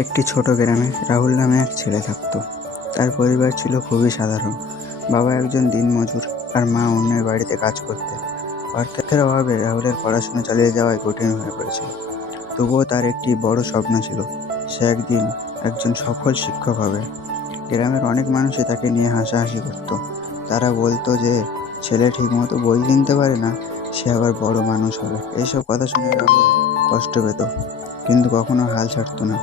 একটি ছোট গ্রামে রাহুল নামে এক ছেলে থাকতো। তার পরিবার ছিল খুবই সাধারণ। বাবা একজন দিনমজুর আর মা অন্যের বাড়িতে কাজ করতেন। অর্থের অভাবে রাহুলের পড়াশোনা চালিয়ে যাওয়াই কঠিন হয়ে পড়েছিল। তবুও তার একটি বড় স্বপ্ন ছিল, সে একদিন একজন সফল শিক্ষক হবে। গ্রামের অনেক মানুষই তাকে নিয়ে হাসাহাসি করত। তারা বলতো যে ছেলে ঠিকমতো বই কিনতে পারে না, সে আবার বড় মানুষ হবে। এইসব কথা শুনে রাহুল কষ্ট পেত, কিন্তু কখনো হাল ছাড়তো না।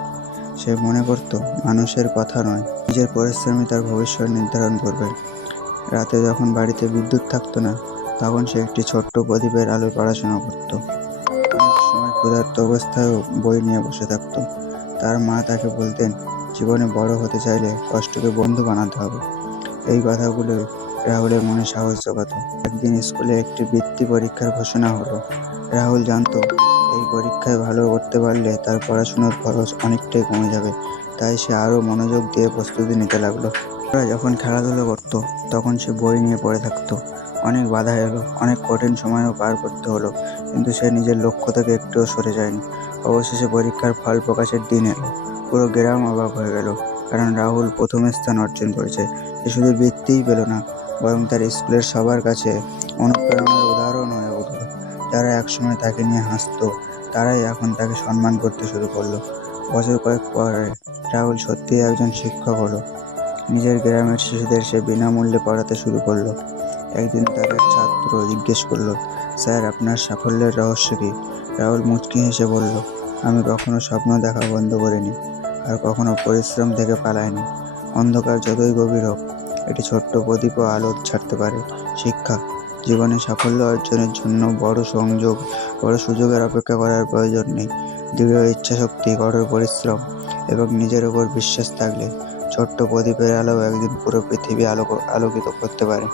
সে মনে করত মানুষের কথা নয়, নিজের পরিশ্রমই তার ভবিষ্যৎ নির্ধারণ করবে। রাতে যখন বাড়িতে বিদ্যুৎ থাকতো না, তখন সে একটি ছোট্ট প্রদীপের আলোয় পড়াশোনা করত। অনেক সময় ক্ষুধার্ত অবস্থায়ও বই নিয়ে বসে থাকতো। তার মা তাকে বলতেন, জীবনে বড় হতে চাইলে কষ্টকে বন্ধু বানাতে হবে। এই কথাগুলো রাহুলের মনে সাহস জোগাতো। একদিন স্কুলে একটি বৃত্তি পরীক্ষার ঘোষণা হলো। রাহুল জানতো এই পরীক্ষায় ভালো করতে পারলে তার পড়াশোনার খরচ অনেকটাই কমে যাবে। তাই সে আরও মনোযোগ দিয়ে প্রস্তুতি নিতে লাগলো। ওরা যখন খেলাধুলো করতো, তখন সে বই নিয়ে পড়ে থাকতো। অনেক বাধা এলো, অনেক কঠিন সময়ও পার করতে হলো, কিন্তু সে নিজের লক্ষ্য থেকে একটুও সরে যায়নি। অবশেষে পরীক্ষার ফল প্রকাশের দিন এলো। পুরো গ্রাম অবাক হয়ে গেল, কারণ রাহুল প্রথম স্থান অর্জন করেছে। সে শুধু বৃত্তিই পেল না, বরং তার স্কুলের সবার কাছে অনুপ্রেরণার উদাহরণ হয়ে উঠল। যারা একসময় তাকে নিয়ে হাসতো, তারাই এখন তাকে সম্মান করতে শুরু করলো। বছর কয়েক পরে রাহুল সত্যিই একজন শিক্ষক হলো। নিজের গ্রামের শিশুদের সে বিনামূল্যে পড়াতে শুরু করলো। একদিন তার এক ছাত্র জিজ্ঞেস করলো, স্যার, আপনার সাফল্যের রহস্য কী? রাহুল মুচকি হেসে বলল, আমি কখনো স্বপ্ন দেখা বন্ধ করিনি, আর কখনো পরিশ্রম থেকে পালাইনি। অন্ধকার যতই গভীর হোক, একটি ছোট্ট প্রদীপও আলো ছাড়তে পারে। শিক্ষা জীবনে সাফল্য অর্জনের জন্য বড় সুযোগের অপেক্ষা করার প্রয়োজন নেই। দৃঢ় ইচ্ছাশক্তি, কঠোর পরিশ্রম এবং নিজের উপর বিশ্বাস থাকলে ছোট্ট প্রদীপের আলো একদিন পুরো পৃথিবী আলোকিত করতে পারে।